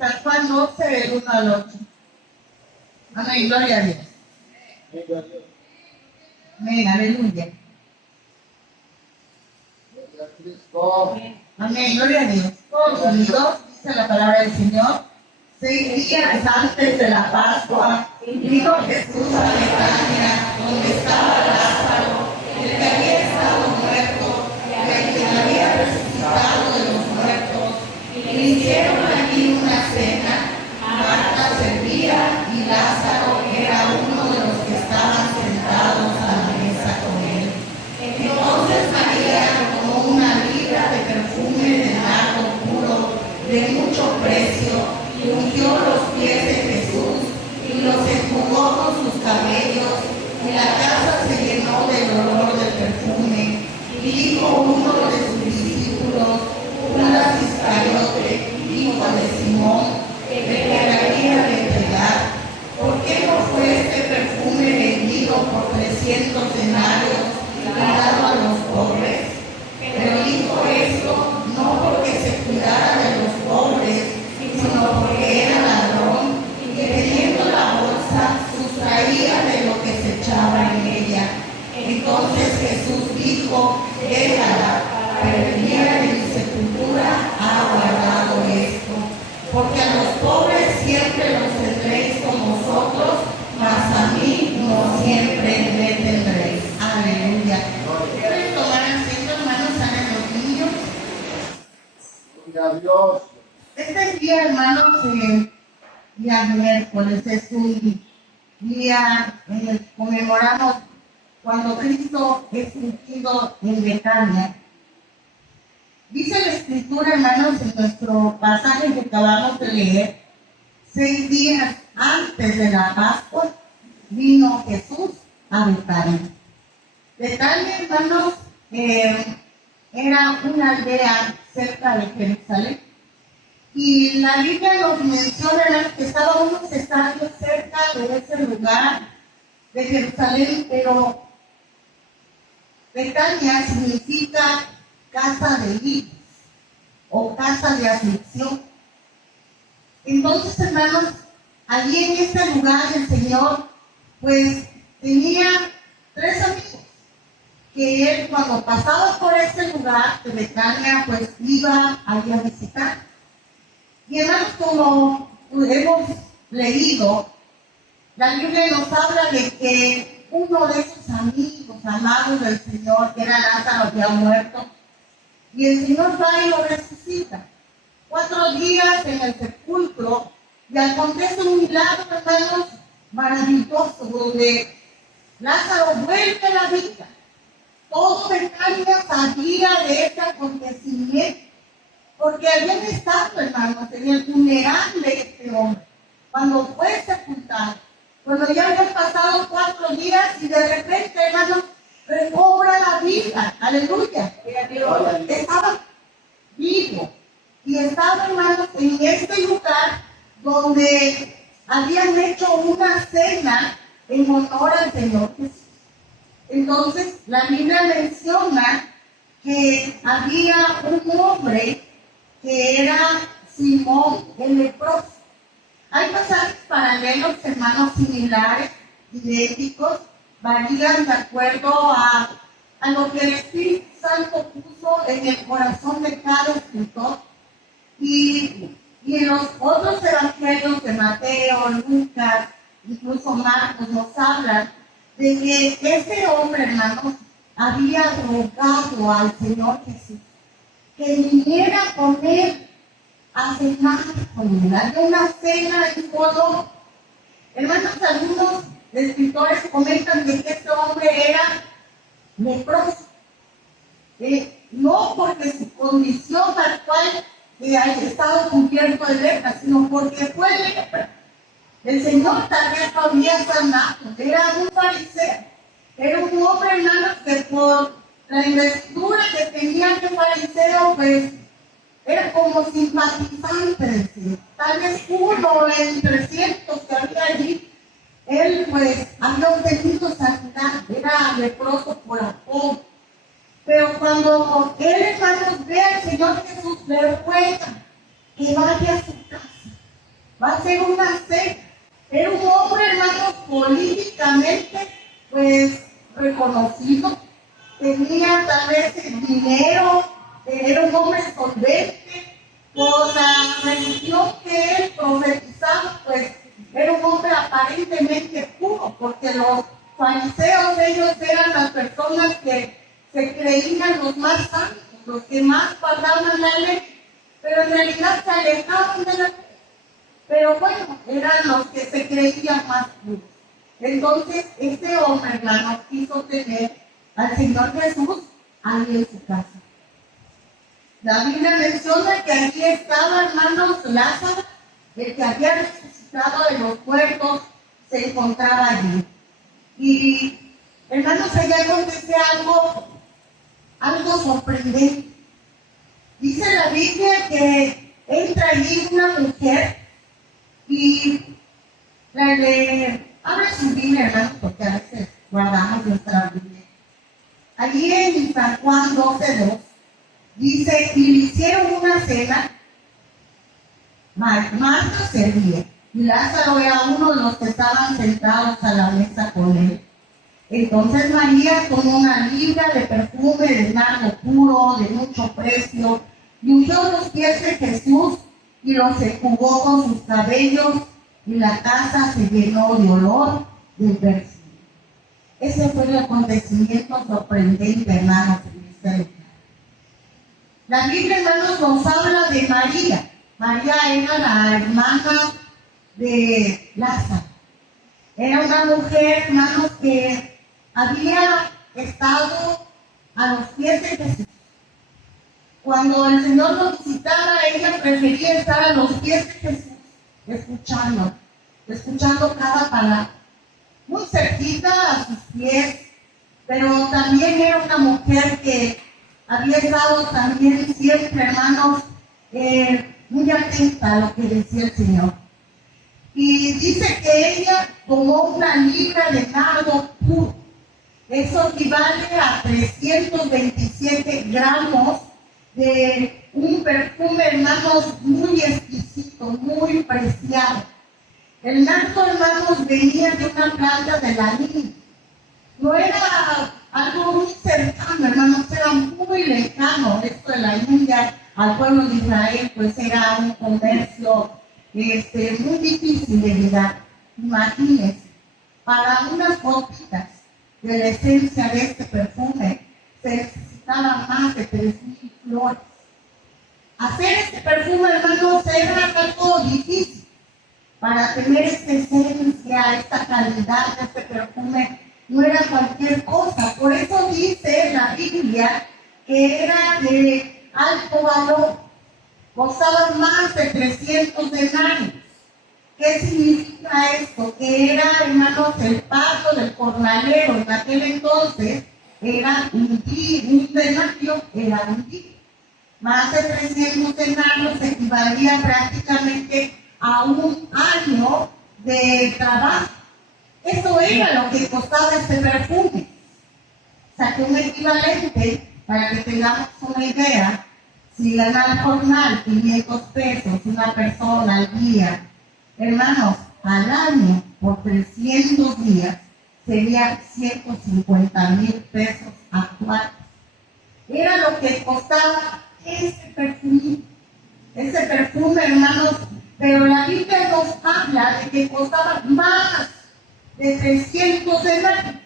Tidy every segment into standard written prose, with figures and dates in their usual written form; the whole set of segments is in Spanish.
San Juan 12, del 1 al 8. Amén, gloria a Dios. Amén, aleluya. Amén, gloria a Dios. Todos unidos, dice la palabra del Señor. 6 días antes de la Pascua, vino Jesús a Betania, donde estaba Lázaro, el que había estado muerto, y el que había resucitado de los muertos. Y le hicieron allí una cena. Marta servía y Lázaro era uno de los que estaban sentados a la mesa con él. Entonces María tomó una libra de perfume de nardo puro, de mucho precio, y ungió los pies de Jesús y los enjugó con sus cabellos, y la casa se llenó del olor del perfume. Y dijo uno de sus discípulos, Judas Iscariote, hijo de Simón, que le habría de entregar: ¿por qué no fue este perfume vendido por 300 denarios y dado a los pobres? Pero dijo esto no porque se cuidara de los pobres, sino porque era ladrón, y que teniendo la bolsa sustraía de lo que se echaba en ella. Entonces Jesús dijo: déjala, para el día de mi sepultura ha guardado esto. Porque a los pobres siempre los tendréis con vosotros, mas a mí no siempre me tendréis. Aleluya. ¿Pueden tomar asiento, hermanos? ¿Saben los niños? Gloria a Dios. Este día, hermanos, día miércoles, es un día en el que conmemoramos cuando Cristo es ungido en Betania. Dice la Escritura, hermanos, en nuestro pasaje que acabamos de leer, 6 días antes de la Pascua, vino Jesús a Betania. Betania, hermanos, era una aldea cerca de Jerusalén. Y la Biblia nos menciona que estaba unos estadios cerca de ese lugar de Jerusalén, pero Betania significa casa de iris o casa de aflicción. Entonces, hermanos, allí en ese lugar el Señor pues tenía 3 amigos que él, cuando pasaba por ese lugar de Betania, pues iba allí a visitar. Y hermanos, como hemos leído, la Biblia nos habla de que uno de esos amigos amados del Señor, que era Lázaro, había muerto, y el Señor va y lo resucita. 4 días en el sepulcro, y acontece un milagro, hermanos, maravilloso, donde Lázaro vuelve a la vida. Todo Betania sabía de este acontecimiento, porque habían estado, hermanos, en el funeral de este hombre, cuando fue sepultado, cuando ya habían pasado 4 días y de repente, hermanos, recobra la vida. Aleluya. Estaba vivo y estaba, hermanos, en este lugar donde habían hecho una cena en honor al Señor Jesús. Entonces, la Biblia menciona que había un hombre que era Simón el leproso. Hay pasajes paralelos, hermanos, similares, idénticos, varían de acuerdo a lo que el Espíritu Santo puso en el corazón de cada escritor. Y en los otros evangelios de Mateo, Lucas, incluso Marcos, nos hablan de que ese hombre, hermanos, había rogado al Señor Jesús que viniera con él a cenar con él. Había una cena en todo. Hermanos, algunos escritores comentan de que este hombre era leproso. No porque su condición tal cual haya estado cubierto de lepra, sino porque fue lepra. El Señor tal vez lo había sanado. Era un fariseo. Era un hombre, hermanos, que por la investidura que tenía de fariseo, pues era como simpatizante del Señor. Tal vez uno entre cientos que había allí, él pues había obtenido sanidad, era leproso por apodo. Pero cuando él, hermanos, ve al Señor Jesús, le ruega que vaya a su casa, va a hacer una cena. Era un hombre, hermanos, políticamente, pues, reconocido. Tenía tal vez el dinero, era un hombre solvente. Por la religión que él profetizaba, pues, era un hombre aparentemente puro, porque los fariseos, ellos eran las personas que se creían los más santos, los que más guardaban la ley, pero en realidad se alejaban de la ley. Pero bueno, eran los que se creían más puros. Entonces, este hombre, hermano, quiso tener al Señor Jesús ahí en su casa. La Biblia menciona que allí estaba, hermanos, Lázaro, el que había resucitado de los muertos, se encontraba allí. Y, hermanos, allá acontece algo sorprendente. Dice la Biblia que entra allí una mujer y abre su Biblia, hermanos, porque a veces guardamos nuestra Biblia. Allí en San Juan 12:2 dice, y le hicieron una cena, Marta servía, y Lázaro era uno de los que estaban sentados a la mesa con él. Entonces María tomó una libra de perfume de nardo puro, de mucho precio, y ungió los pies de Jesús y los enjugó con sus cabellos, y la casa se llenó de olor del perfume. Ese fue el acontecimiento sorprendente, hermanos, en esta época. La Biblia, hermanos, nos habla de María. María era la hermana de Lázaro. Era una mujer, hermanos, que había estado a los pies de Jesús. Cuando el Señor lo visitaba, ella prefería estar a los pies de Jesús, escuchando cada palabra. Muy cerquita a sus pies, pero también era una mujer que había estado también siempre, hermanos, muy atenta a lo que decía el Señor. Y dice que ella tomó una libra de nardo puro. Eso equivale a 327 gramos de un perfume, hermanos, muy exquisito, muy preciado. El nardo, hermanos, venía de una planta de la India. No era algo muy cercano, hermanos, era muy lejano. Esto de la India al pueblo de Israel, pues era un comercio muy difícil de llegar. Imagínense, para unas gotitas de la esencia de este perfume se necesitaban más de 3,000 flores. Hacer este perfume, hermanos, era algo difícil. Para tener esta esencia, esta calidad de este perfume, no era cualquier cosa. Por eso dice la Biblia que era de alto valor. Costaba más de 300 denarios. ¿Qué significa esto? Que era, hermanos, el pago del jornalero en aquel entonces era un denario, era un día. Más de 300 denarios equivalía prácticamente a un año de trabajo. Eso era lo que costaba este perfume. Saqué un equivalente para que tengamos una idea. Si ganaba jornal 500 pesos una persona al día, hermanos, al año por 300 días serían 150,000 pesos actuales. Era lo que costaba ese perfume. Ese perfume, hermanos, pero la Biblia nos habla de que costaba más de 300 denarios.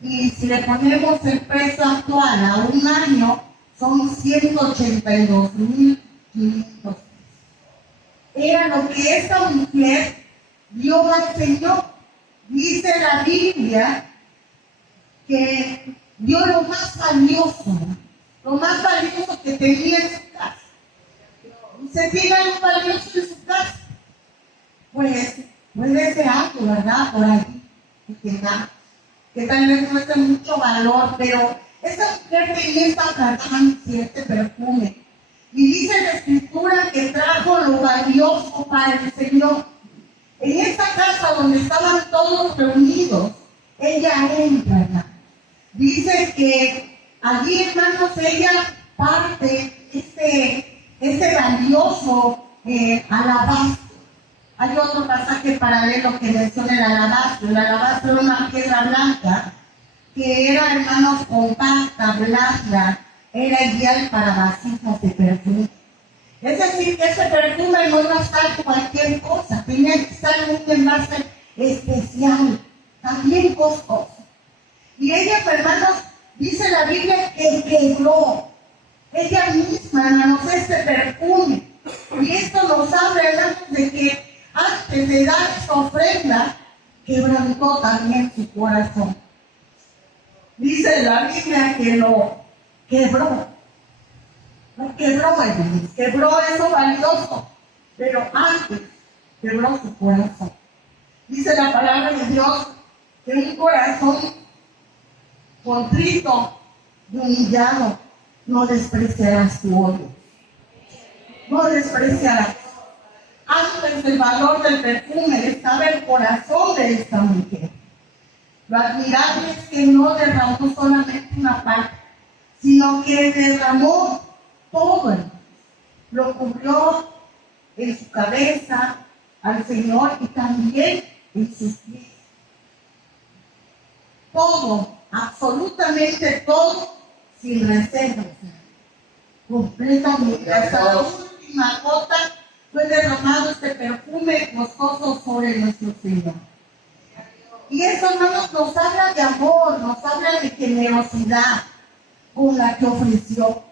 Y si le ponemos el precio actual a un año, son 182,500 pesos. Era lo que esta mujer dio al Señor. Dice la Biblia que dio lo más valioso que tenía en su casa. ¿Se tiene algo valioso en su casa? Pues puede ser algo, ¿verdad? Por ahí, que tal vez no esté mucho valor, pero esta mujer tenía esta fragancia, este perfume. Y dice la Escritura que trajo lo valioso para el Señor. En esta casa donde estaban todos reunidos, ella entra, hermano. Dice que allí, hermanos, ella parte este valioso alabastro. Allí que paralelo que menciona el alabastro. El alabastro era una piedra blanca que era, hermanos, compacta, blanca, era ideal para vasijas de perfume. Es decir, que ese perfume no iba a estar cualquier cosa, tenía que estar en un envase especial, también costoso. Y ella, hermanos, dice la Biblia que quebró ella misma, hermanos, este perfume. Y esto nos habla, hermanos, de que antes de dar esta ofrenda, quebrantó también su corazón. Dice la Biblia que lo quebró. Lo quebró, hermanos, quebró eso valioso. Pero antes quebró su corazón. Dice la palabra de Dios que un corazón contrito y humillado no despreciarás tu odio. No despreciarás. Antes del valor del perfume estaba el corazón de esta mujer. Lo admirable es que no derramó solamente una parte, sino que derramó todo. Lo cubrió en su cabeza al Señor y también en sus pies. Todo, absolutamente todo, sin reservas. Completamente. Hasta la última gota fue derramado este perfume costoso sobre nuestro Señor. Y eso, hermanos, nos habla de amor, nos habla de generosidad con la que ofreció.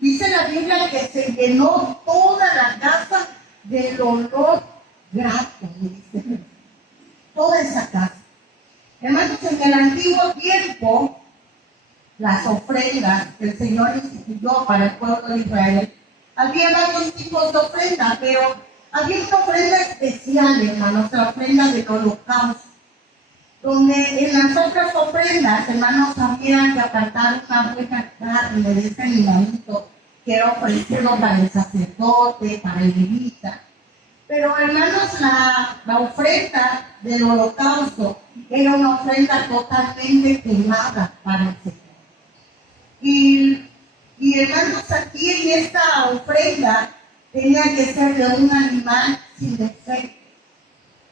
Dice la Biblia que se llenó toda la casa del olor grato, dice. Toda esa casa. Hermanos, en el antiguo tiempo, las ofrendas que el Señor instituyó para el pueblo de Israel, había varios tipos de ofrendas, pero había una ofrenda especial, hermanos, la ofrenda del holocausto, donde en las otras ofrendas, hermanos, había que apartar una buena carne de ese animalito que era ofrecido para el sacerdote, para el levita. Pero, hermanos, la ofrenda del holocausto era una ofrenda totalmente quemada para el Señor. Y hermanos, aquí en esta ofrenda tenía que ser de un animal sin defecto,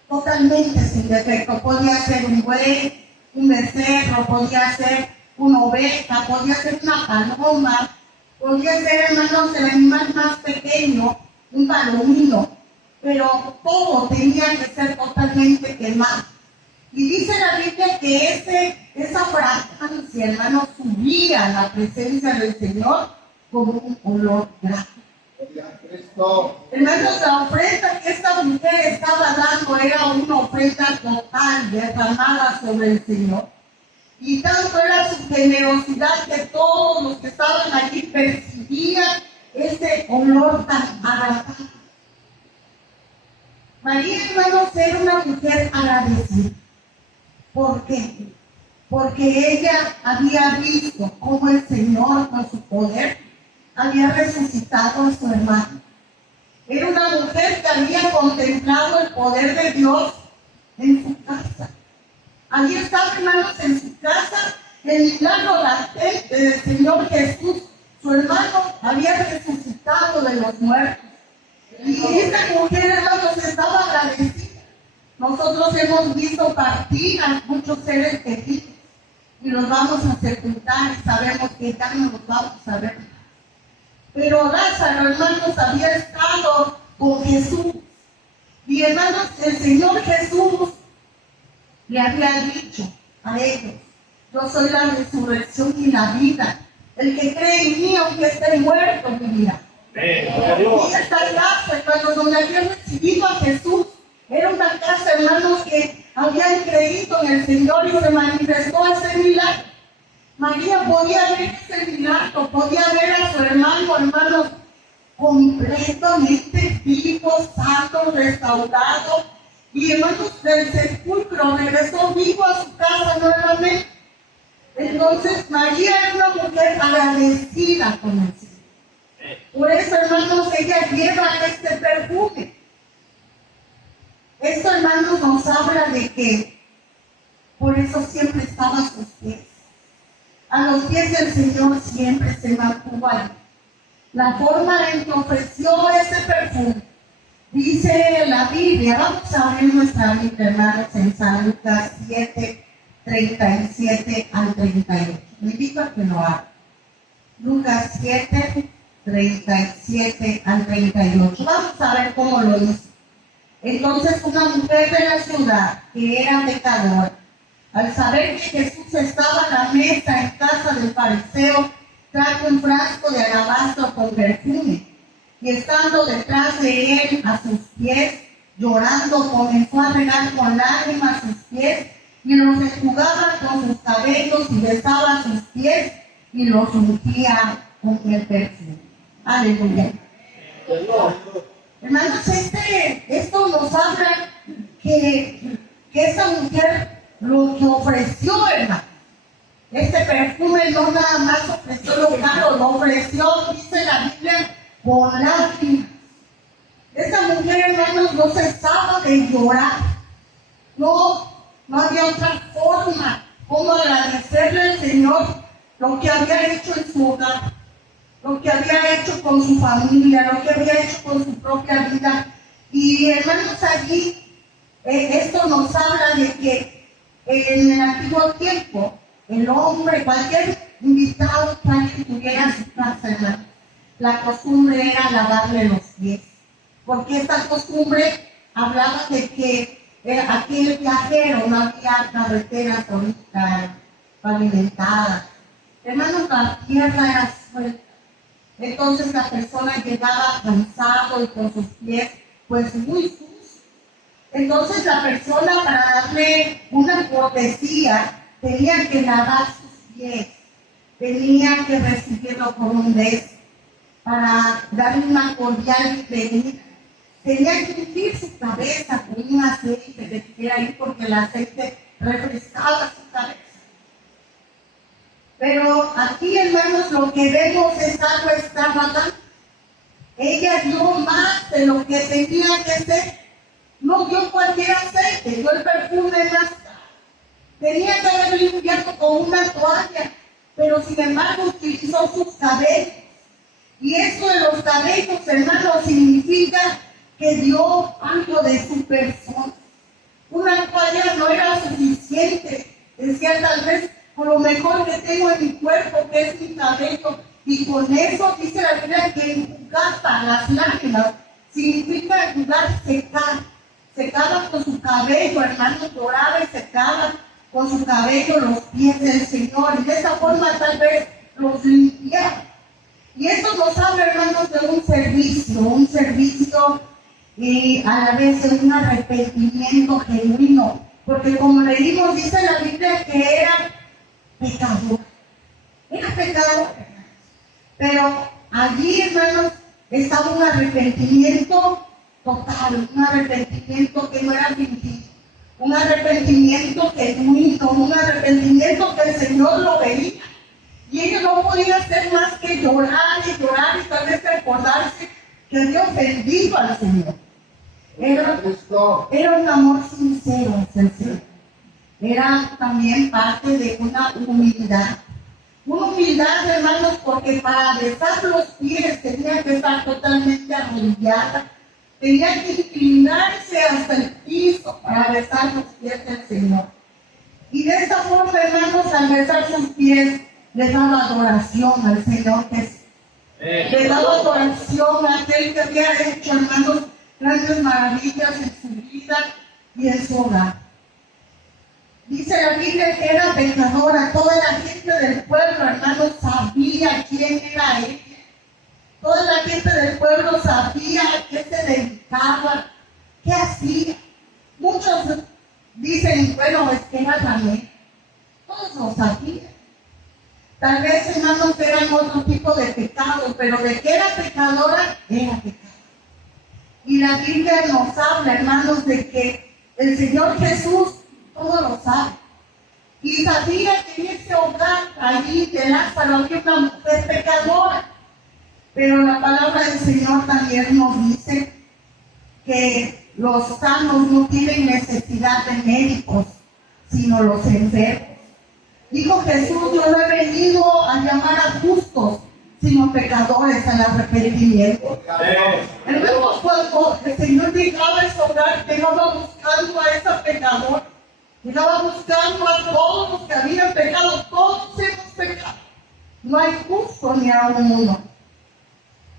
totalmente sin defecto. Podía ser un buey, un becerro, podía ser una oveja, podía ser una paloma, podía ser, hermanos, el animal más pequeño, un palomino, pero todo tenía que ser totalmente quemado. Y dice la Biblia que esa fragancia, hermanos, subía a la presencia del Señor como un olor grato. Hermanos, la ofrenda que esta mujer estaba dando era una ofrenda total, derramada sobre el Señor. Y tanto era su generosidad que todos los que estaban allí percibían ese olor tan agradable. María, hermanos, era una mujer agradecida. ¿Por qué? Porque ella había visto cómo el Señor, con su poder, había resucitado a su hermano. Era una mujer que había contemplado el poder de Dios en su casa. Allí estaba, hermanos, en su casa el milagro latente del Señor Jesús. Su hermano había resucitado de los muertos. Y esta mujer, hermanos, estaba agradecida. Nosotros hemos visto partir a muchos seres queridos y los vamos a sepultar y sabemos que ya no los vamos a ver. Pero Lázaro, hermanos, había estado con Jesús. Y, hermanos, el Señor Jesús le había dicho a ellos: yo soy la resurrección y la vida. El que cree en mí, aunque esté muerto, vivirá. Y esta casa, hermanos, donde habían recibido a Jesús, era una casa, hermanos, que habían creído en el Señor y se manifestó ese milagro. María podía ver ese milagro, podía ver a su hermano, hermanos, completamente vivo, sano, restaurado. Y, hermanos, del sepulcro regresó vivo a su casa nuevamente. Entonces, María era una mujer agradecida con el Señor. Por eso, hermanos, ella lleva este perfume. Esto, hermanos, nos habla de que por eso siempre estaba a sus pies. A los pies del Señor siempre se mantuvo ahí. La forma en que ofreció ese perfume Dice la Biblia, vamos a abrir nuestra Biblia, hermanos, en San Lucas 7, 37 al 38. Me invito a que lo haga. Lucas 7, 37 al 38. Vamos a ver cómo lo hizo. Entonces una mujer de la ciudad, que era pecadora, al saber que Jesús estaba a la mesa en casa del fariseo, trajo un frasco de alabastro con perfume, y estando detrás de él a sus pies, llorando, comenzó a regar con lágrimas sus pies, y los enjugaba con sus cabellos, y besaba sus pies, y los ungía con el perfume. Aleluya. Hermanos, esto nos habla que esa mujer lo que ofreció, hermano, este perfume no nada más ofreció lo caro, lo ofreció, dice la Biblia, con lágrimas. Esta mujer, hermanos, no cesaba de llorar. No había otra forma como agradecerle al Señor lo que había hecho en su hogar, lo que había hecho con su familia, lo que había hecho con su propia vida. Y hermanos, allí esto nos habla de que en el antiguo tiempo, el hombre, cualquier invitado que alguien tuviera en su casa, hermano, la costumbre era lavarle los pies, porque esta costumbre hablaba de que aquel viajero, no había carreteras ahorita pavimentadas. Hermanos, la tierra era suelta. Entonces la persona llegaba cansado y con sus pies pues muy sucios. Entonces la persona, para darle una cortesía, tenía que lavar sus pies, tenía que recibirlo con un beso, para darle una cordial bienvenida. Tenía que ungir su cabeza con un aceite que estuviera ahí, porque el aceite refrescaba su cabeza. Pero aquí, hermanos, lo que vemos es algo extravagante. Ella dio más de lo que tenía que ser. No dio cualquier aceite, dio el perfume más caro. Tenía que haberlo limpiado con una toalla, pero sin embargo utilizó sus cabellos. Y esto de los cabellos, hermanos, significa que dio algo de su persona. Una toalla no era suficiente. Decía, tal vez, por lo mejor que tengo en mi cuerpo, que es mi cabello, y con eso dice la Biblia que enjugaba las lágrimas, significa enjugar, secar. Secaba con su cabello, hermano, lloraba y secaba con su cabello los pies del Señor, y de esa forma tal vez los limpiaba. Y esto nos habla, hermanos, de un servicio y a la vez de un arrepentimiento genuino, porque como leímos, dice la Biblia que era pecador, pero allí, hermanos, estaba un arrepentimiento total, un arrepentimiento que no era fingido, un arrepentimiento genuino, un arrepentimiento que el Señor lo veía. Y ella no podía hacer más que llorar y tal vez recordarse que había ofendido al Señor. Era un amor sincero hacia el Señor. Era también parte de una humildad. Una humildad, hermanos, porque para besar los pies tenía que estar totalmente arrodillada. Tenía que inclinarse hasta el piso para besar los pies del Señor. Y de esta forma, hermanos, al besar sus pies, le daba adoración al Señor Jesús. Le daba adoración a aquel que había hecho, hermanos, grandes maravillas en su vida y en su hogar. Dice la Biblia que era pecadora. Toda la gente del pueblo, hermanos, sabía quién era ella. Toda la gente del pueblo sabía a qué se dedicaba, qué hacía. Muchos dicen, bueno, es que era ramera. Todos lo sabían. Tal vez, hermanos, eran otro tipo de pecados, pero de que era pecadora, era pecadora. Y la Biblia nos habla, hermanos, de que el Señor Jesús todo lo sabe. Y sabía que en ese hogar, allí de Lázaro, había una mujer pecadora. Pero la palabra del Señor también nos dice que los sanos no tienen necesidad de médicos, sino los enfermos. Dijo Jesús, yo no he venido a llamar a justos, sino pecadores al arrepentimiento. Gloria a Dios. Hermanos, cuando el Señor llegaba a ese hogar, llegaba buscando a esa pecadora, llegaba buscando a todos los que habían pecado, todos hemos pecado. No hay justo ni a uno.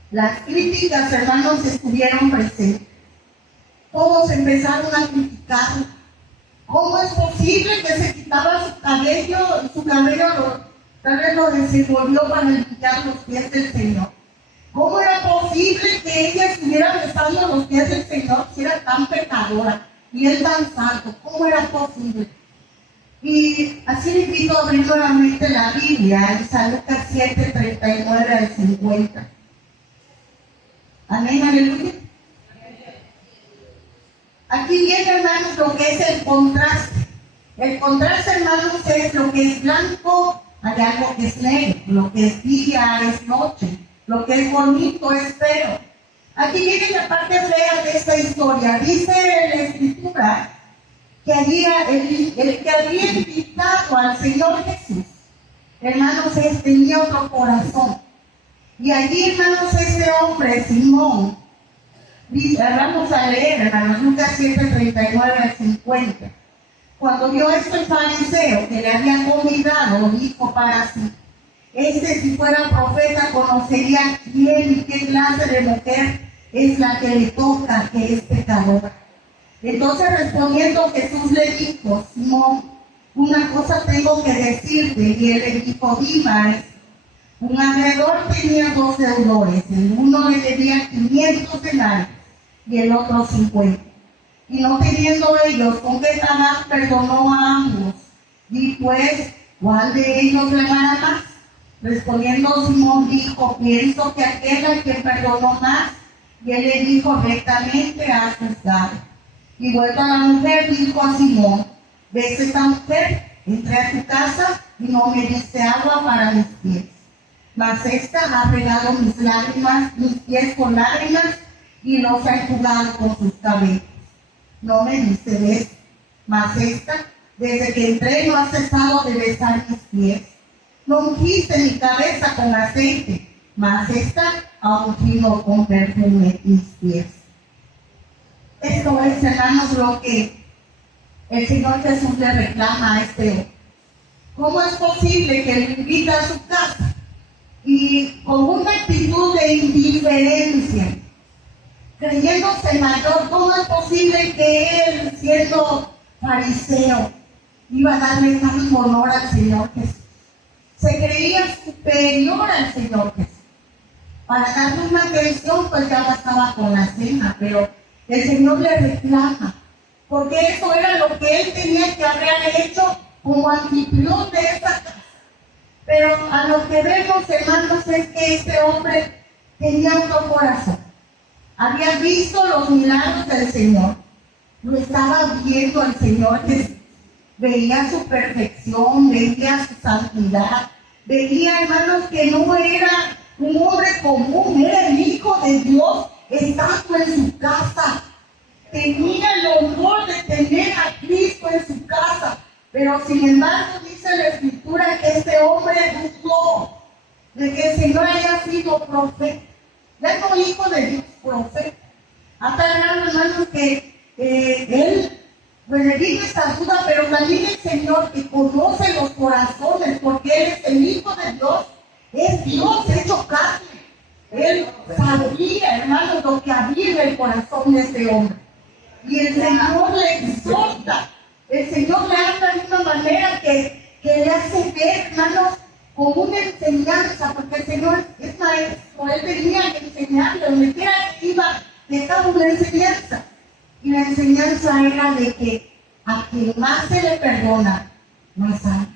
Las críticas, hermanos, estuvieron presentes. Todos empezaron a criticar. ¿Cómo es posible que se quitaba su cabello tal vez lo desenvolvió para limpiar los pies del Señor? ¿Cómo era posible que ella estuviera besando los pies del Señor si era tan pecadora y él tan santo? ¿Cómo era posible? Y así le invito a abrir nuevamente la Biblia en San Lucas 7, 39 al 50. Amén, aleluya. Aquí viene, hermanos, lo que es el contraste. El contraste, hermanos, es lo que es blanco, hay algo que es negro, lo que es día es noche, lo que es bonito es feo. Aquí viene la parte fea de esta historia. Dice la Escritura que el que había invitado al Señor Jesús, hermanos, tenía otro corazón. Y allí, hermanos, este hombre, Simón, vamos a leer, hermanos, Lucas 7, 39 al 50. Cuando vio esto el fariseo que le había convidado, dijo para sí: si fuera profeta, conocería quién y qué clase de mujer es la que le toca, que es pecadora. Entonces, respondiendo Jesús le dijo: Simón, una cosa tengo que decirte. Y él le dijo: di, maestro. Un acreedor tenía 2 deudores, el uno le debía 500 denarios y el otro 50. Y no teniendo ellos con qué pagar, perdonó a ambos. Y pues, ¿cuál de ellos le amará más? Respondiendo Simón dijo: pienso que aquel a quien perdonó más. Y él le dijo: rectamente has juzgado. Y vuelto a la mujer, dijo a Simón: ¿ves esta mujer? Entré a tu casa y no me diste agua para mis pies, mas esta ha regado mis pies con lágrimas y los ha enjugado con sus cabellos. No me diste beso, mas esta, desde que entré, no ha cesado de besar mis pies. No ungiste mi cabeza con aceite, mas esta ha ungido con perfume mis pies. Esto es, hermanos, lo que el Señor Jesús le reclama a este hombre. ¿Cómo es posible que lo invita a su casa y con una actitud de indiferencia, creyéndose mayor? ¿Cómo es posible que él, siendo fariseo, iba a darle tanto honor al Señor Jesús? Se creía superior al Señor Jesús. Para darle una atención, pues ya bastaba con la cena, pero el Señor le reclama, porque eso era lo que él tenía que haber hecho como anfitrión de esta casa. Pero a lo que vemos, hermanos, es que este hombre tenía otro corazón. Había visto los milagros del Señor, lo estaba viendo el Señor Jesús, veía su perfección, veía su santidad, veía, hermanos, que no era un hombre común, era el Hijo de Dios estando en su casa. Tenía el honor de tener a Cristo en su casa, pero sin embargo dice la Escritura que este hombre dudó de que el Señor haya sido profeta. Ya no hijo de Dios, profeta. Hasta hermanos, que él le dijo esta duda, pero también el Señor, que conoce los corazones, porque Él es el Hijo de Dios, es Dios hecho carne. Él sabía, hermanos, lo que había en el corazón de este hombre. Y el Señor le exhorta, el Señor le habla de una manera que le hace ver, hermanos, como una enseñanza, porque el Señor es maestro, Él venía a enseñarle, donde quiera que iba, dejaba una enseñanza. Y la enseñanza era de que a quien más se le perdona, más ama.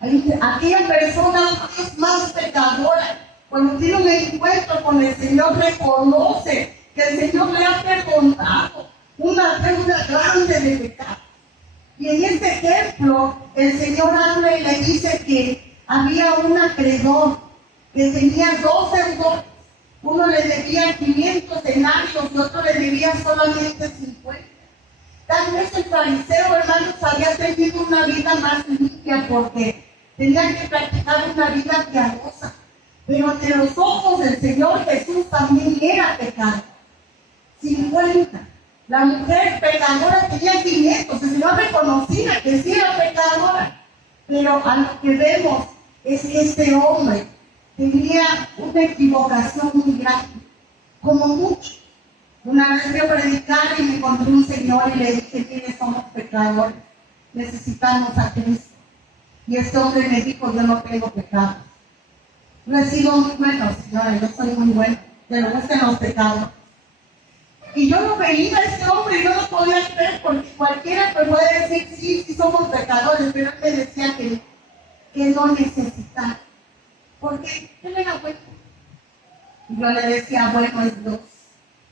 Aquella persona es más pecadora. Cuando tiene un encuentro con el Señor, reconoce que el Señor le ha perdonado una deuda grande de pecado. Y en este ejemplo, el Señor habla y le dice que había un acreedor que tenía 2 deudores. Uno le debía 500 denarios y otro le debía solamente 50. Tal vez el fariseo, hermanos, había tenido una vida más limpia porque tenía que practicar una vida piadosa. pero ante los ojos del Señor Jesús también era pecado. 50. La mujer pecadora tenía 500. El Señor reconocía que sí era pecadora, pero a lo que vemos es que este hombre tenía una equivocación muy grande, como mucho. Una vez fui a predicar y me encontré un señor y le dije: ¿quiénes somos pecadores? Necesitamos a Cristo. Y este hombre me dijo: yo no tengo pecado. No he sido muy bueno, señora, yo soy muy bueno, que me gustan los pecados. Y yo lo veía a este hombre y yo no podía creer, porque cualquiera me puede decir: sí, sí somos pecadores, pero él me decía que no necesitaba. Porque él era bueno. Y yo le decía: bueno es Dios,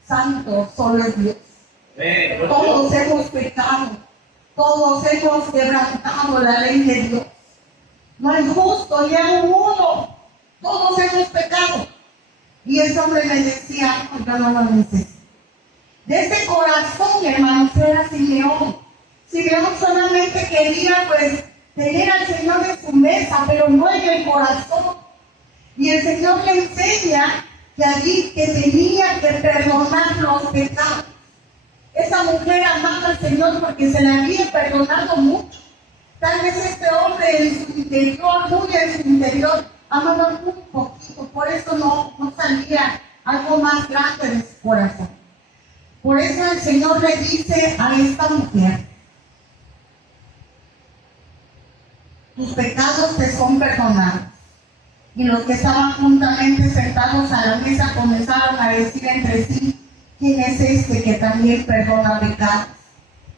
santo solo es Dios. Todos hemos pecado, todos hemos quebrantado la ley de Dios. No es justo ni aún uno, todos hemos pecado. Y ese hombre me decía: no, yo no lo necesito. De ese corazón, hermanos, era Simeón. Simeón solamente quería, pues, tener al Señor en su mesa, pero no en el corazón. Y el Señor le enseña que allí que tenía que perdonar los pecados. Esa mujer amaba al Señor porque se le había perdonado mucho. Tal vez este hombre en su interior, muy en su interior, amaba muy poquito. Por eso no salía algo más grande de su corazón. Por eso el Señor le dice a esta mujer: tus pecados te son perdonados. Y los que estaban juntamente sentados a la mesa comenzaron a decir entre sí: ¿quién es este que también perdona pecados?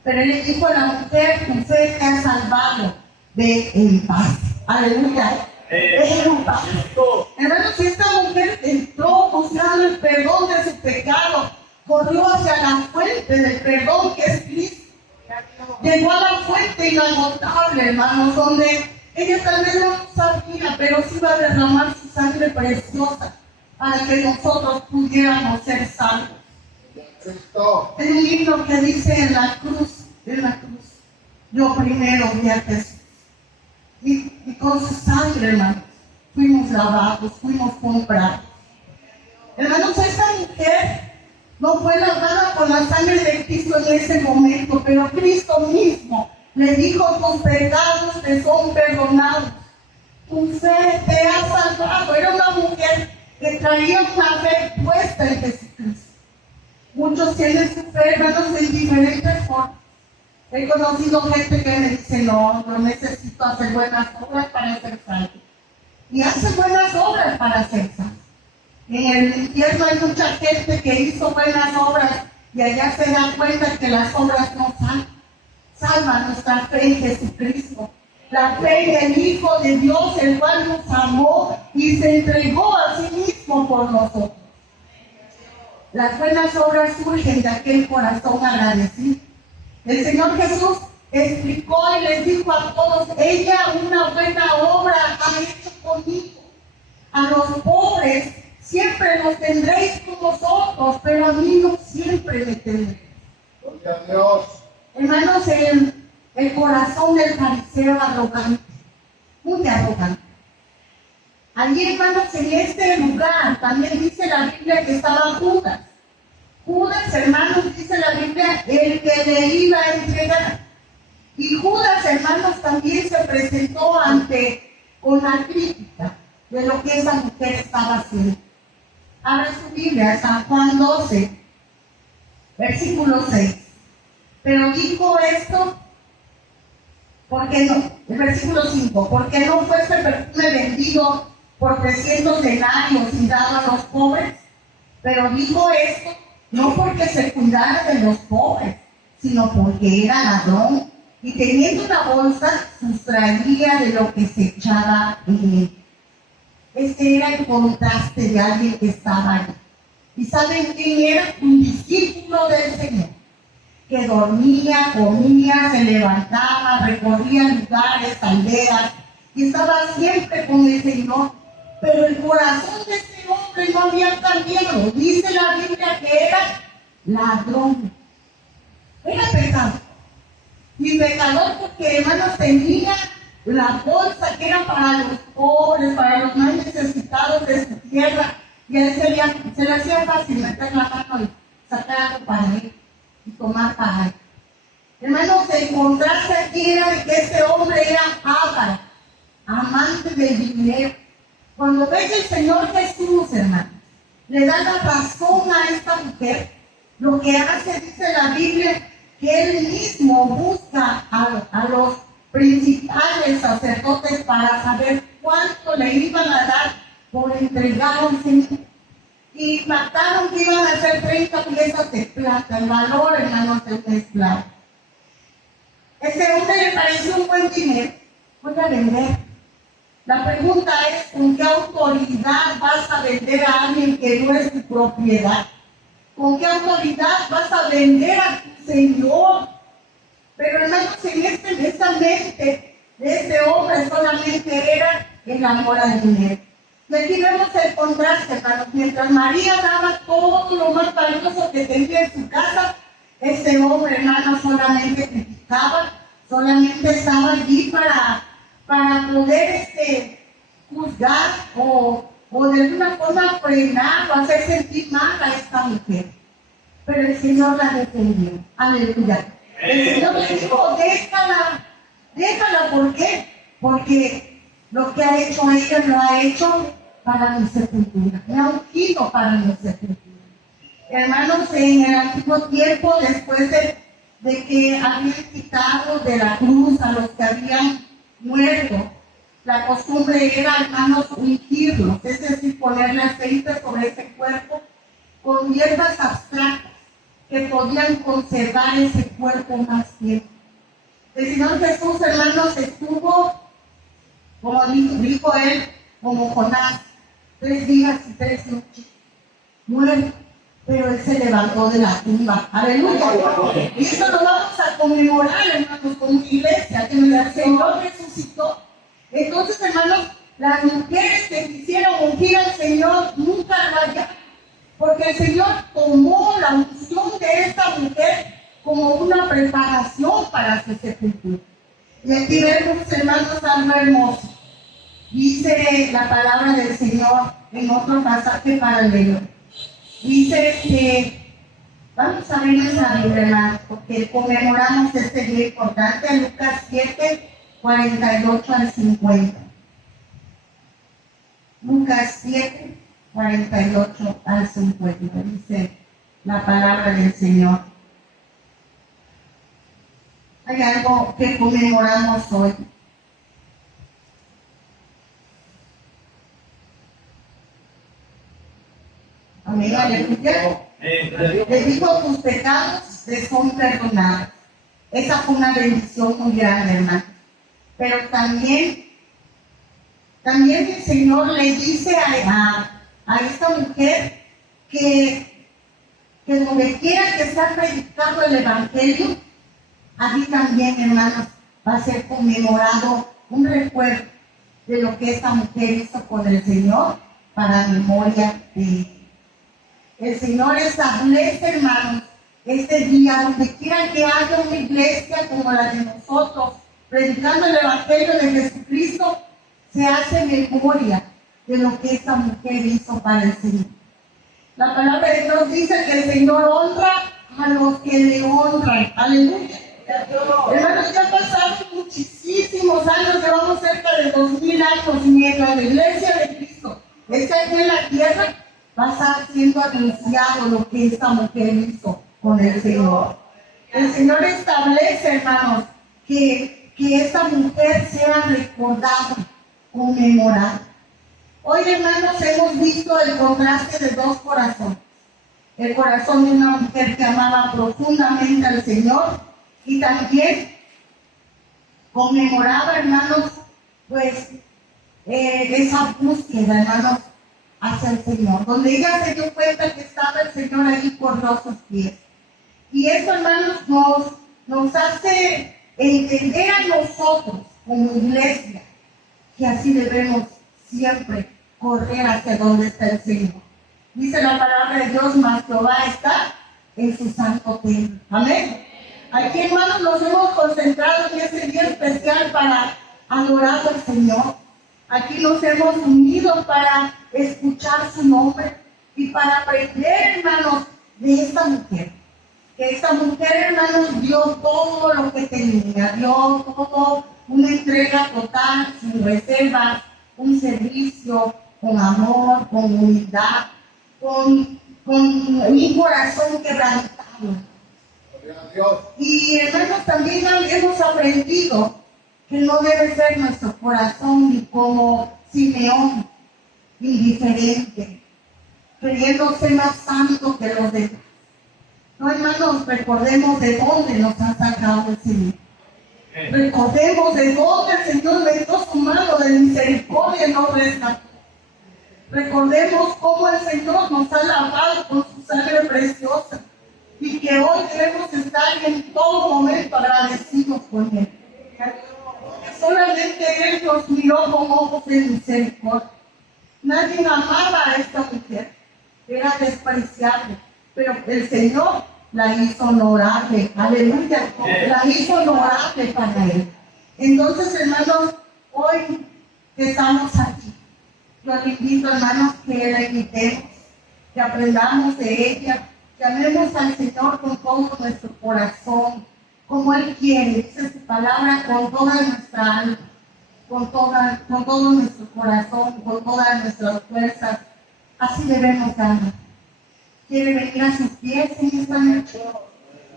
Pero él le dijo a la mujer: tu fe te ha salvado, ve en paz. Aleluya. Ve en paz. Hermanos, si esta mujer entró buscando el perdón de su pecado, corrió hacia la fuente del perdón que es Cristo. Llegó a la fuente inagotable, hermanos, donde ella tal vez no sabía, pero sí iba a derramar su sangre preciosa para que nosotros pudiéramos ser salvos. Hay un libro que dice: en la cruz, yo primero vi a Jesús. Y con su sangre, hermanos, fuimos lavados, fuimos comprados. Hermanos, esta mujer no fue lavada con la sangre de Cristo en ese momento, pero Cristo mismo le dijo: tus pecados te son perdonados. Tu fe te ha salvado. Era una mujer que traía una fe puesta en Jesucristo. Muchos tienen su fe, hermanos, en diferentes formas. He conocido gente que me dice: no necesito hacer buenas obras para ser salvo. Y hace buenas obras para ser salvo. En el infierno hay mucha gente que hizo buenas obras y allá se dan cuenta que las obras no salvan. Salva nuestra fe en Jesucristo. La fe en el Hijo de Dios, el cual nos amó y se entregó a sí mismo por nosotros. Las buenas obras surgen de aquel corazón agradecido. El Señor Jesús explicó y les dijo a todos: ella una buena obra ha hecho conmigo. A los pobres siempre los tendréis con vosotros, pero a mí no siempre me tendréis. Gloria a Dios. Hermanos, el corazón del fariseo arrogante, muy arrogante. Allí, hermanos, en este lugar también dice la Biblia que estaba Judas. Judas, hermanos, dice la Biblia, el que le iba a entregar. Y Judas, hermanos, también se presentó con la crítica de lo que esa mujer estaba haciendo. Abre su Biblia, San Juan 12, versículo 6. Pero dijo esto, porque no, el versículo 5, porque no fue este perfume vendido por 300 denarios y dado a los pobres. Pero dijo esto no porque se cuidara de los pobres, sino porque era ladrón y teniendo una bolsa sustraía de lo que se echaba en él. Este era el contraste de alguien que estaba ahí. ¿Y saben quién era? Un discípulo del Señor, que dormía, comía, se levantaba, recorría lugares, aldeas, y estaba siempre con el Señor. Pero el corazón de este hombre no había cambiado. Dice la Biblia que era ladrón. Era pecador. Y pecador porque, hermanos, tenía la bolsa que era para los pobres, para los más necesitados de su tierra, y a él se le hacía fácil meter la mano y sacar algo para él y tomar para él. Hermanos, encontrarse aquí era de que ese hombre era avaro, amante del dinero. Cuando ve que el Señor Jesús, hermanos, le da la razón a esta mujer, lo que hace, dice la Biblia, que él mismo busca a los principales sacerdotes para saber cuánto le iban a dar por entregar al Señor. Y pactaron que iban a ser 30 piezas de plata, el valor, hermanos, de un esclavo. Ese hombre le pareció un buen dinero, voy a vender. La pregunta es, ¿con qué autoridad vas a vender a alguien que no es tu propiedad? ¿Con qué autoridad vas a vender a tu Señor? Pero hermanos, en esa mente de ese hombre solamente era el amor al dinero. Y aquí vemos el contraste, hermanos. Mientras María daba todo lo más valioso que tenía en su casa, ese hombre, hermanos, solamente criticaba, solamente estaba allí para poder juzgar o de alguna forma frenar o hacer sentir mal a esta mujer. Pero el Señor la defendió. Aleluya. El Señor le dijo, déjala, ¿por qué? Porque lo que ha hecho ella lo ha hecho para mi sepultura. Me ha ungido para mi sepultura. Hermanos, en el antiguo tiempo, después de que habían quitado de la cruz a los que habían muerto, la costumbre era, hermanos, ungirlos, es decir, ponerle aceite sobre ese cuerpo con hierbas abstractas que podían conservar ese cuerpo más tiempo. El Señor Jesús, hermanos, estuvo, como dijo él, como Jonás, 3 días y 3 noches, muerto, pero él se levantó de la tumba. Aleluya. Y eso lo vamos a conmemorar, hermanos, como iglesia, que el Señor resucitó. Entonces, hermanos, las mujeres que quisieron ungir al Señor nunca lo hallaron, porque el Señor tomó la unción de esta mujer como una preparación para su sepultura. Y aquí vemos, hermanos, algo hermoso. Dice la palabra del Señor en otro pasaje paralelo. Dice que, vamos a ver esa Biblia, hermanos, porque conmemoramos este día importante, Lucas 7, 48 al 50. Lucas 7, 48 al 50, dice la palabra del Señor. Hay algo que conmemoramos hoy. Amén, aleluya. Le dijo, tus pecados les son perdonados. Esa fue una bendición muy grande, hermano. Pero también el Señor le dice a esta mujer que donde quiera que sea predicado el Evangelio, allí también, hermanos, va a ser conmemorado un recuerdo de lo que esta mujer hizo con el Señor para memoria de él. El Señor establece, hermanos, este día, donde quiera que haya una iglesia como la de nosotros, predicando el Evangelio de Jesucristo, se hace memoria de lo que esta mujer hizo para el Señor. La palabra de Dios dice que el Señor honra a los que le honran. Aleluya. Hermanos, ya pasaron muchísimos años, llevamos cerca de 2000 años, mientras la iglesia de Cristo está aquí en la tierra, va a estar siendo anunciado lo que esta mujer hizo con el Señor. El Señor establece, hermanos, que esta mujer sea recordada, conmemorada. Hoy, hermanos, hemos visto el contraste de 2 corazones. El corazón de una mujer que amaba profundamente al Señor y también conmemoraba, hermanos, pues esa búsqueda, hermanos, hacia el Señor, donde ella se dio cuenta que estaba el Señor allí por sus pies. Y eso, hermanos, nos hace entender a nosotros como iglesia que así debemos siempre correr hacia donde está el Señor. Dice la palabra de Dios, mas Jehová está en su santo templo. Amén. Aquí, hermanos, nos hemos concentrado en este día especial para adorado al Señor. Aquí nos hemos unido para escuchar su nombre y para aprender, hermanos, de esta mujer. Que esta mujer, hermanos, dio todo lo que tenía, dio todo, una entrega total, sin reservas, un servicio con amor, con humildad, con un corazón quebrantado. Gloria a Dios. Y hermanos, también hemos aprendido que no debe ser nuestro corazón ni como Simeón, indiferente, creyendo ser más santo que los demás. No, hermanos, recordemos de dónde nos ha sacado el Señor. Recordemos de dónde el Señor metió su mano de misericordia y nos rescató. Recordemos cómo el Señor nos ha lavado con su sangre preciosa y que hoy debemos estar en todo momento agradecidos con Él. Porque solamente Él nos miró con ojos de misericordia. Nadie amaba a esta mujer, era despreciable, pero el Señor la hizo honorable, aleluya, la hizo honorable para Él. Entonces, hermanos, hoy que estamos aquí, yo les invito, hermanos, que la invitemos, que aprendamos de ella, que amemos al Señor con todo nuestro corazón, como Él quiere, dice su palabra, con toda nuestra alma, con todo nuestro corazón, con todas nuestras fuerzas. Así debemos amar. ¿Quiere venir a sus pies en esta noche?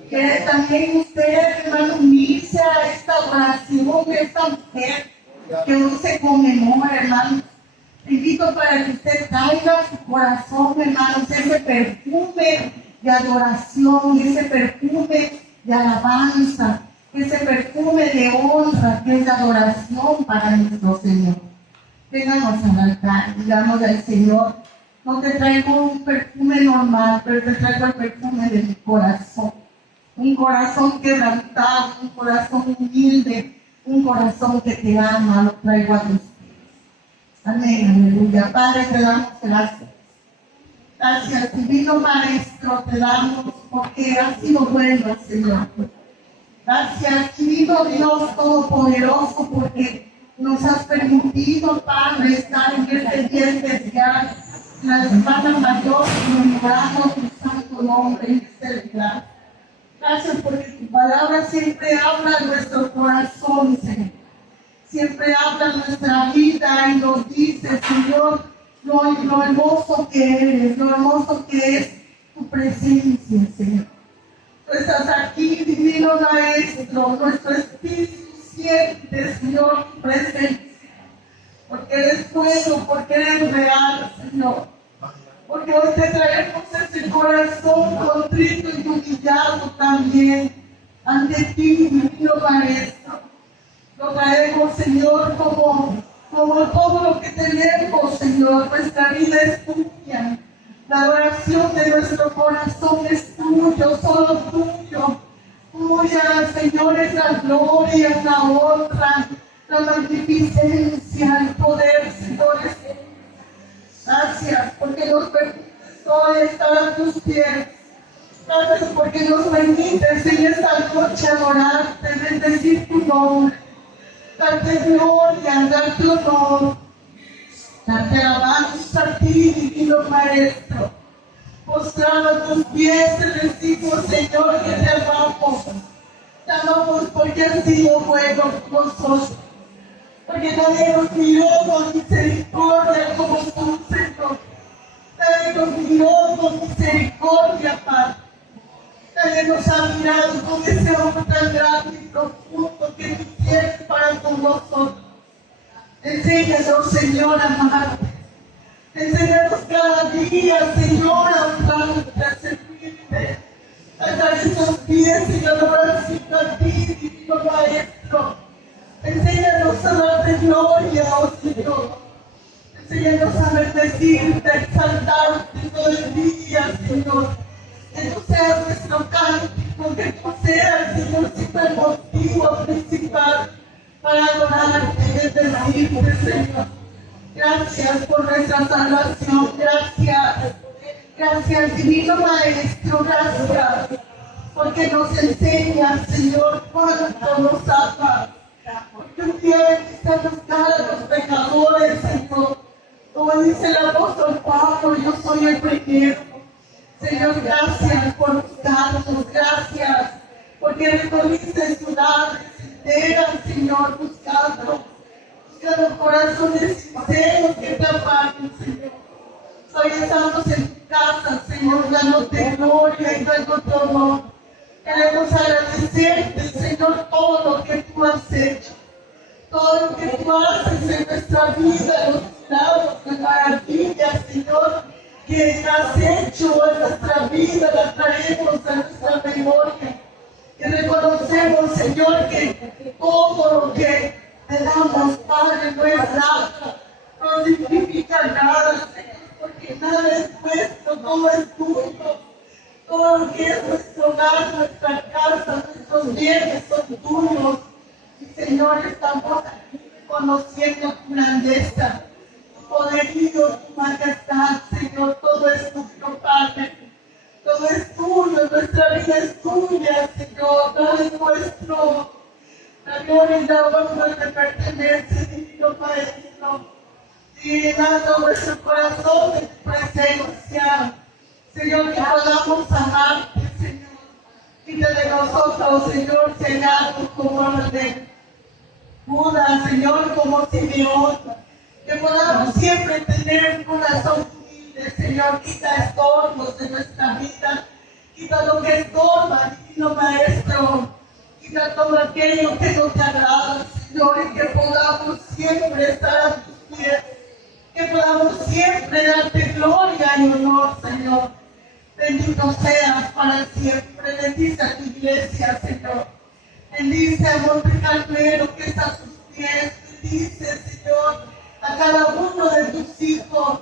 ¿Quiere también usted, hermano, unirse a esta oración de esta mujer que hoy se conmemora, hermano? Te invito para que usted traiga a su corazón, hermanos, ese perfume de adoración, ese perfume de alabanza, ese perfume de honra, que es de adoración para nuestro Señor. Vengamos al altar, digamos al Señor, no te traigo un perfume normal, pero te traigo el perfume de mi corazón. Un corazón quebrantado, un corazón humilde, un corazón que te ama, lo traigo a tus pies. Amén, aleluya. Padre, te damos gracias. Gracias, divino Maestro, te damos porque has sido bueno, Señor. Gracias, divino Dios Todopoderoso, porque nos has permitido, Padre, estar en este día especial, la semana mayor, conmemorando tu santo nombre en este lugar. Gracias porque tu palabra siempre habla en nuestro corazón, Señor. Siempre habla en nuestra vida y nos dice, Señor, lo hermoso que eres, lo hermoso que es tu presencia, Señor. Tú estás aquí, divino Maestro, nuestro Espíritu siente, Señor, tu presencia. Porque eres bueno, porque eres real, Señor. Porque hoy te traemos ese corazón contrito y humillado también ante ti, divino Maestro. Lo traemos, Señor, como todo lo que tenemos, Señor. Nuestra vida es tuya. La adoración de nuestro corazón es tuyo, solo tuyo. Tuya, Señor, es la gloria, la honra, la magnificencia, el poder, Señor. Gracias porque nos permites hoy estar a tus pies. Gracias porque nos permites en esta noche adorarte, bendecir tu nombre, darte gloria, darte honor, darte alabanza a ti, divino Maestro. Postrado a tus pies te decimos, Señor, que te amamos. Te amamos porque has sido bueno con nosotros. Porque nadie nos miró con misericordia como tú, Señor. Nadie nos miró con misericordia, Padre. Nadie nos ha mirado con ese amor tan grande y profundo que tú tienes para con nosotros. Enséñanos, Señor, a amarte. Enséñanos cada día, Señor, a honrarte, a servirte, a dar esos pies en adoración a ti, divino Maestro. Enséñanos a darte gloria, oh Señor. Enséñanos a bendecirte, a exaltarte todo el día, Señor. Que tú seas nuestro cántico, que tú seas, Señor, siempre el motivo principal para adorarte y bendecirte, Señor. Gracias por nuestra salvación, gracias. Gracias, divino Maestro, gracias. Porque nos enseñas, Señor, cuánto nos amas. Porque un vienes a buscar a los pecadores, Señor. Como dice el apóstol Pablo, yo soy el primero. Señor, gracias por buscarnos, gracias porque recorriste ciudades enteras, Señor, buscando corazones sinceros que te aman, Señor. Hoy estamos en tu casa, Señor, dándote gloria y dándote honor. Queremos agradecerte, Señor, todo lo que tú has hecho, todo lo que tú haces en nuestra vida, los milagros, las maravillas, Señor, que has hecho en nuestra vida, las traemos a nuestra memoria. Y reconocemos, Señor, que todo lo que te damos, Padre, no es nada, no significa nada, Señor, porque nada es nuestro, todo es tuyo. Todo lo que es nuestro hogar, nuestra casa, nuestros bienes son tuyos. Y Señor, estamos aquí conociendo tu grandeza, tu poderío, tu majestad, Señor, todo es tuyo, Padre. Todo es tuyo, nuestra vida es tuya, Señor, todo es nuestro. La gloria y la honra te pertenece, Divino Maestro. Y llenando nuestro corazón de tu presencia. Señor, que podamos amarte, Señor. Quita de nosotros, Señor, cegados como los de Judas, Señor, como Simeón. Que podamos siempre tener un corazón humilde, Señor. Quita estorbos de nuestra vida. Quita lo que estorba, Divino Maestro. Quita todo aquello que no te agrada, Señor. Y que podamos siempre estar a tus pies. Que podamos siempre darte gloria y honor, Señor. Bendito seas para siempre. Bendice a tu iglesia, Señor. Bendice a Monte Carmelo que está a tus pies. Bendice, Señor, a cada uno de tus hijos.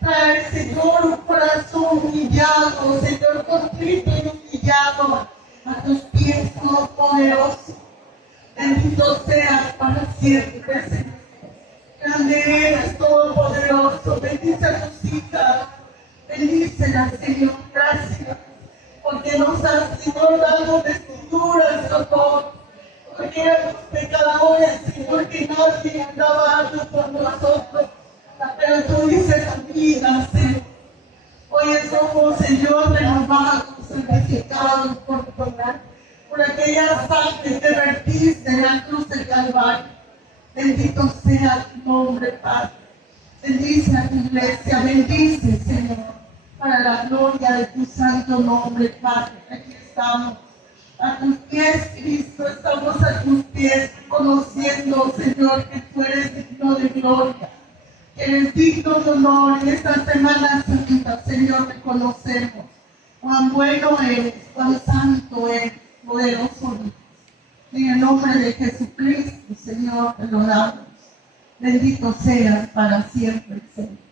Trae, Señor, un corazón humillado, Señor, contrito y humillado a tus pies, Todopoderoso. Bendito seas para siempre, Señor. Grande eres, Todopoderoso. Bendice a tus hijas. Bendícelas, Señor, gracias, porque nos has, Señor, dado vestiduras, Señor, porque éramos pecadores, Señor, que nadie andaba dando por nosotros, pero tú dices la vida, Señor. Hoy somos, Señor, renovados, santificados por aquella sangre que vertiste en la cruz del Calvario. Bendito sea tu nombre, Padre. Bendice a tu iglesia, bendice, Señor, para la gloria de tu santo nombre, Padre. Aquí estamos, a tus pies, Cristo, estamos a tus pies, conociendo, Señor, que tú eres digno de gloria, que eres digno de honor. En esta Semana Santa, Señor, reconocemos cuán bueno eres, cuán santo eres, poderoso Dios. En el nombre de Jesucristo, Señor, te lo damos. Bendito seas para siempre, Señor.